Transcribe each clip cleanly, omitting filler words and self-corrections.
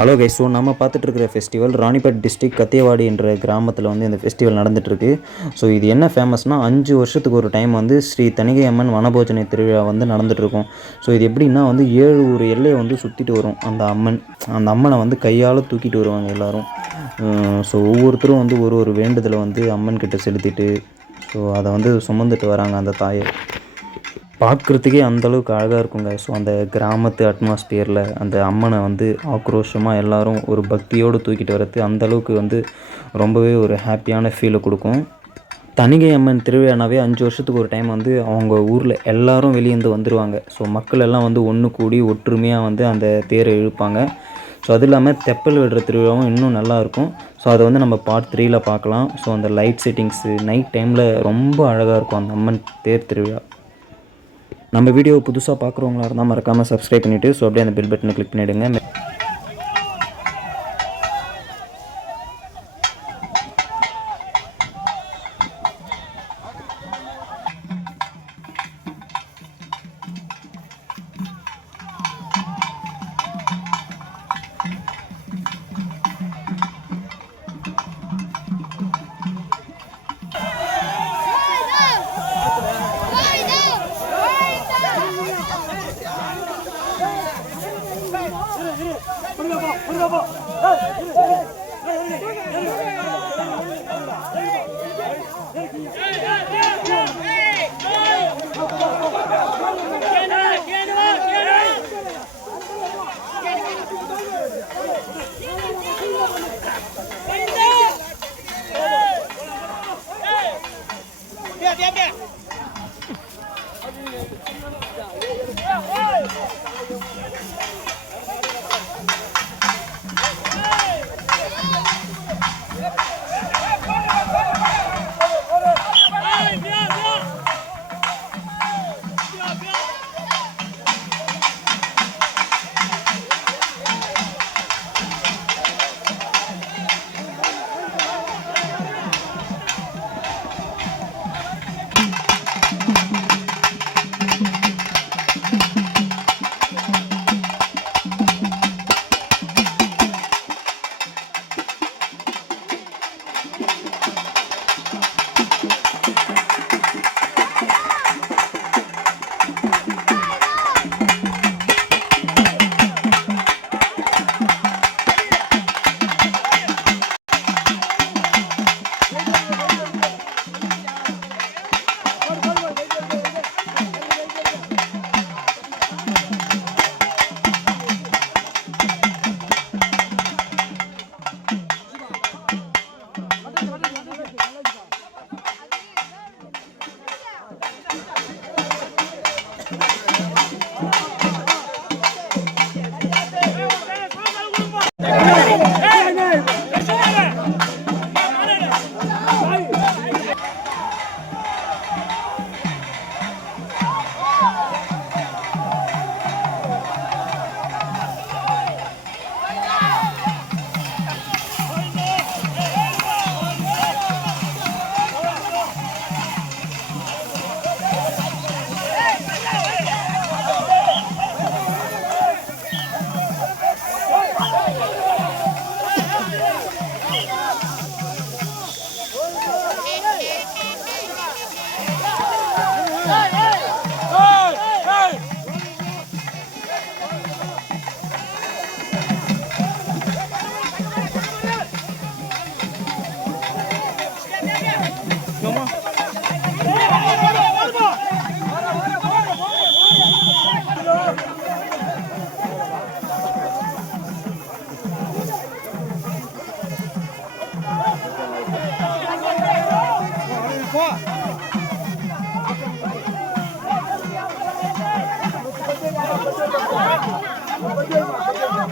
Hello guys, so நம்ம பார்த்துட்டு இருக்கிற ஃபெஸ்டிவல் ராணிப்பேட் டிஸ்ட்ரிக்ட் கத்தியவாடி என்ற கிராமத்தில் வந்து இந்த ஃபெஸ்டிவல் நடந்துகிட்ருக்கு. ஸோ இது என்ன ஃபேமஸ்னால் 5 வருஷத்துக்கு ஒரு டைம் வந்து ஸ்ரீ தணிகை அம்மன் வனபோஜனை திருவிழா வந்து நடந்துகிட்ருக்கும். ஸோ இது எப்படின்னா வந்து 7 ஊர் எல்லையை வந்து சுற்றிட்டு வரும் அந்த அம்மனை வந்து கையால் தூக்கிட்டு வருவாங்க எல்லோரும். ஸோ ஒவ்வொருத்தரும் வந்து ஒரு வேண்டுதலை வந்து அம்மன் கிட்ட செலுத்திட்டு ஸோ அதை வந்து சுமந்துட்டு வராங்க அந்த தாயை. பார்க்குறதுக்கே அந்தளவுக்கு அழகாக இருக்குங்க. ஸோ அந்த கிராமத்து அட்மாஸ்பியரில் அந்த அம்மனை வந்து ஆக்ரோஷமாக எல்லோரும் ஒரு பக்தியோடு தூக்கிட்டு வரது அந்தளவுக்கு வந்து ரொம்பவே ஒரு ஹாப்பியான ஃபீலை கொடுக்கும். தணிகை அம்மன் திருவிழானாவே 5 வருஷத்துக்கு ஒரு டைம் வந்து அவங்க ஊரில் எல்லோரும் வெளியேந்து வந்துடுவாங்க. ஸோ மக்கள் எல்லாம் வந்து ஒன்று கூடி ஒற்றுமையாக வந்து அந்த தேரை இழுப்பாங்க. ஸோ அது இல்லாமல் தெப்பல் விடுற திருவிழாவும் இன்னும் நல்லாயிருக்கும். ஸோ அதை வந்து நம்ம பார்ட் 3ல் பார்க்கலாம். ஸோ அந்த லைட் செட்டிங்ஸு நைட் டைமில் ரொம்ப அழகாக இருக்கும் அந்த அம்மன் தேர் திருவிழா. நம்ம வீடியோவை புதுசாக பார்க்குறவங்களா இருந்தால் மறக்காமல் சப்ஸ்கிரைப் பண்ணிவிட்டு ஸோ அப்படியே அந்த பெல் பட்டனை கிளிக் பண்ணிவிடுங்க.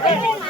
Hey!